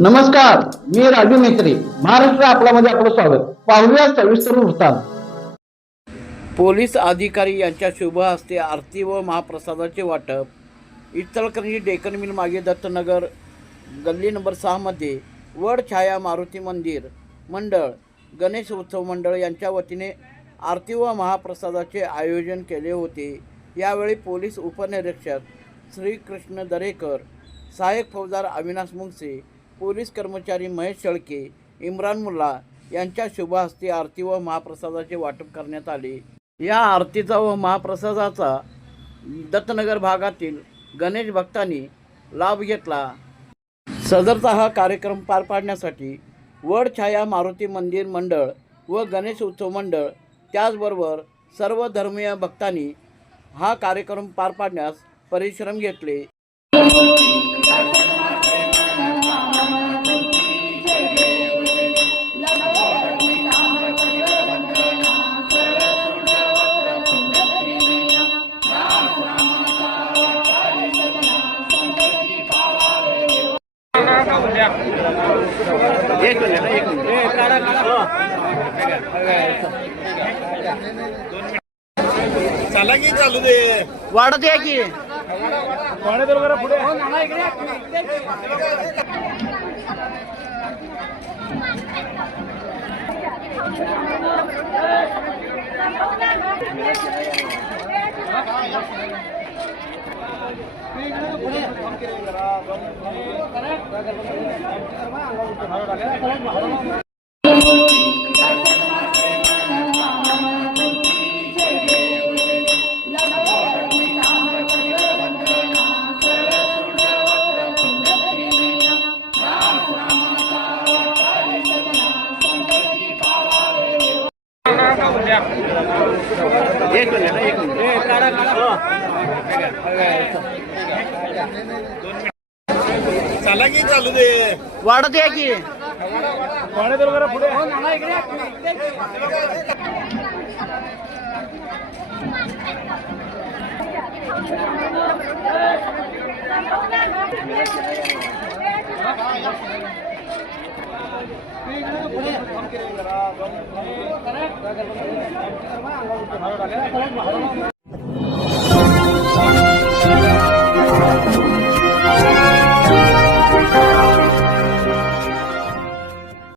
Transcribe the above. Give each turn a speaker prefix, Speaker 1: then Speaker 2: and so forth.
Speaker 1: नमस्कार मी राजू मेत्री महाराष्ट्र आपल्यामध्ये आपलं स्वागत. पाहूया सविस्तर वृत्तांत.
Speaker 2: पोलीस अधिकारी यांच्या शुभ हस्ते आरती व महाप्रसादाचे वाटप. इचलकरंजी डेकन मिल मागे दत्तनगर गल्ली नंबर सहामध्ये वड छाया मारुती मंदिर मंडळ गणेश उत्सव मंडळ यांच्या वतीने आरती व महाप्रसादाचे आयोजन केले होते. यावेळी पोलीस उपनिरीक्षक श्रीकृष्ण दरेकर सहाय्यक फौजदार अविनाश मुंगसे पोलीस कर्मचारी महेश शेळके इम्रान मुल्ला यांच्या शुभहस्ते आरती व महाप्रसादाचे वाटप करण्यात आले. या आरतीचा व महाप्रसादाचा दत्तनगर भागातील गणेश भक्तांनी लाभ घेतला. सदरचा हा कार्यक्रम पार पाडण्यासाठी वड छाया मारुती मंदिर मंडळ व गणेश उत्सव मंडळ त्याचबरोबर सर्व धर्मीय भक्तांनी हा कार्यक्रम पार पाडण्यास परिश्रम घेतले. एक मिनिट एक मिनिट
Speaker 3: चला की चालू दे.
Speaker 2: वाढत या की. एक मिनिट एक मिनिट.
Speaker 3: चला की चालू दे?
Speaker 2: वाढत आहे की. Thank you.